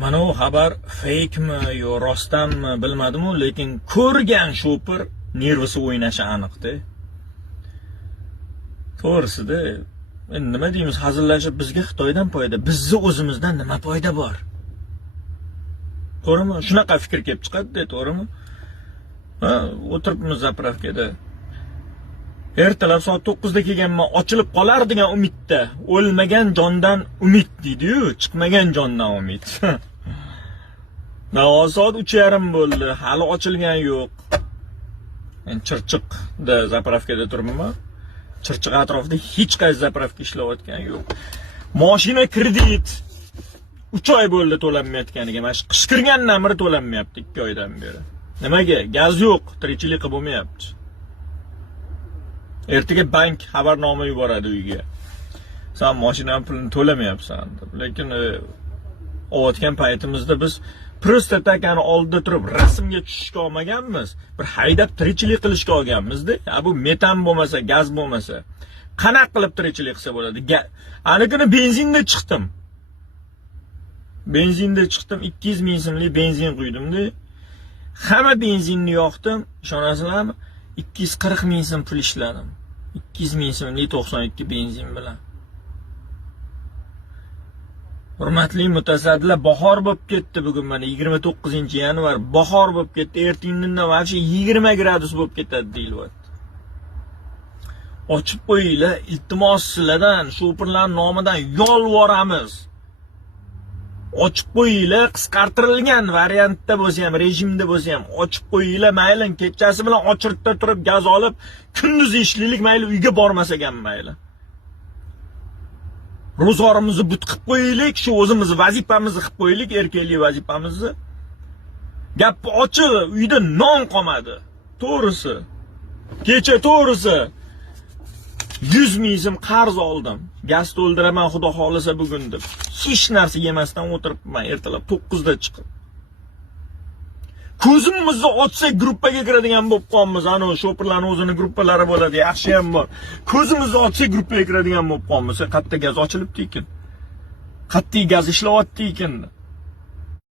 Mana bu xabar fake'mi yo rostdanmi bilmadim-u, lekin ko'rgan shopir nervisi o'ynashi aniqda. To'g'risida, nima deymiz, hazillashib bizga Xitoydan foyda, bizni o'zimizdan nima foyda bor? To'g'rimi? Shunaqa fikr kelib chiqadi-da, to'g'rimi? Ha, o'tiribmiz zapravkada. Ertalab soat 9da kelganman, ochilib qolar degan umidda. O'lmagan jondan umid deydi-yu, chiqmagan jondan umid. Navoiy soat 3:30 bo'ldi, hali ochilgan yo'q. Men Chirchiqda zapravkada turibman. Chirchiq atrofida hech qaysi zapravka ishlayotgan yo'q. Mashina kredit 3 oy bo'ldi to'lanmayotganiga. Mana shu qish kirgandan beri to'lanmayapti 2 oydan beri. Nimaga? Gaz yo'q, tirikchilik qilib bo'lmayapti. Ertaga bank xabarnoma yuboradi uyga. Sen mashina pulini to'lamayapsan deb. Lekin o'tgan paytimizda biz prosta takani oldida turib rasmga tushishga olmaganmiz. Bir haydab tirikchilik qilishga olganmiz-da. Bu metan bo'lmasa, gaz bo'lmasa, qanaqa qilib tirikchilik qilsa bo'ladi? Anikini benzinda chiqdim. 200 ming so'mlik benzin quydim-da. Hamma benzinni yoqdim, ishonasizlarmi? 240 ming so'm pul ishladim. 200 ming so'mlik 92 benzin bilan. Hurmatli mutasaddilar, bahor bo'lib ketdi bugun mana 29-yanvar. Bahor bo'lib ketdi. Ertandan vaqti 20 gradus bo'lib ketadi deyilyapti. Ochib qo'yinglar, iltimos sizlardan, shopirlar nomidan yolvoramiz. Ochib qo'yinglar, qisqartirilgan variantda bo'lsa ham, rejimda bo'lsa ham ochib qo'yinglar, mayli kechasi bilan ochirtda turib gaz olib, kunduz ishlaylik, mayli uyga bormasak ham mayli. Ro'zg'orimizni but qilib qo'yaylik, shu o'zimiz vazifamizni qilib qo'yaylik, erkaklik vazifamizni. Gap ochiq, uyda non qolmadi. To'g'risi. Kecha to'g'risi 100 ming so'm qarz oldim. Gaz to'ldiraman xudo xolisa bugun deb. Hech narsa yemasdan o'tiribman ertalab 9da chiqib. Ko'zimizni ochsak gruppaga kiradigan bo'lib qolamiz. Ana shopirlarning o'zini gruppalari bo'ladi, yaxshi ham bor. Ko'zimizni ochsak gruppaga kiradigan bo'lib qolamiz. Qayerda gaz ochilibdi ekan? Qat'iy gaz ishlayapti ekan?